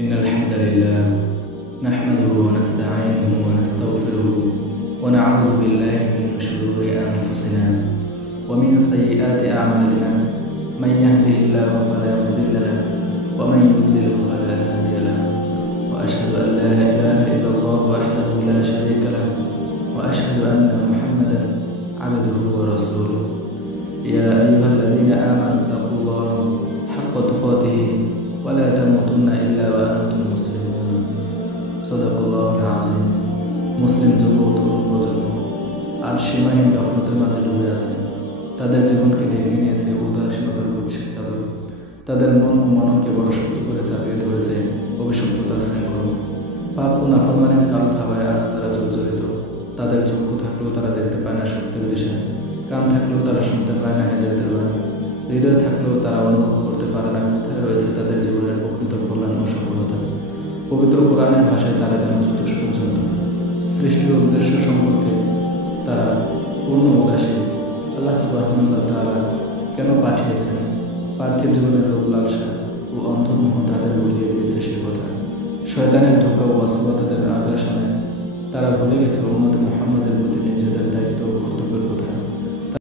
إن الحمد لله نحمده ونستعينه ونستغفره ونعوذ بالله من شرور أنفسنا ومن سيئات أعمالنا من يهده الله فلا مضل له ومن يضلل فلا هادي له وأشهد أن لا إله إلا الله وحده لا شريك له وأشهد أن محمدا عبده ورسوله يا أيها الذين آمنوا اتقوا الله حق تقاته ولا تموتن إلا وأنتم مسلمون صدق الله العظيم মুসলিম যুব তরুণ প্রজন্ম আর সীমাহীন গাফলতের মাঝে ডুবে আছে। তাদের জীবনকে ঢেকে নিয়েছে উদাসীনতার গভীর চাদর। তাদের মন ও মননকে বড় শক্ত করে চাপিয়ে ধরেছে অভিশপ্ততার শৃঙ্খল। পাপ ও নাফরমানির কালো থাবায় আজ তারা জর্জরিত। তাদের চক্ষু থাকলেও তারা দেখতে পায় না সত্যের দিশা, কান থাকলেও তারা শুনতে পায় না হেদায়েতের বাণী, হৃদয় থাকলেও তারা অনুভব করতে পারে না কোথায় রয়েছে তাদের জীবনের প্রকৃত কল্যাণ ও সফলতা। পবিত্র কোরআনের ভাষায় তারা যেন চতুষ্পর্যন্ত। সৃষ্টির উদ্দেশ্য সম্পর্কে তারা পূর্ণ উদাসীন। আল্লাহ সুবহানাহু ওয়া তাআলা কেন পাঠিয়েছেন? পার্থিব জীবনের লোভ লালসা ও অন্তর্মোহ তাদের ভুলিয়ে দিয়েছে সে কথা। শয়তানের ধোঁকা ও অসুবিধাদের আগ্রাসনে তারা ভুলে গেছে উম্মতে মুহাম্মাদের প্রতি নিজেদের দায়িত্ব ও কর্তব্যের কথা।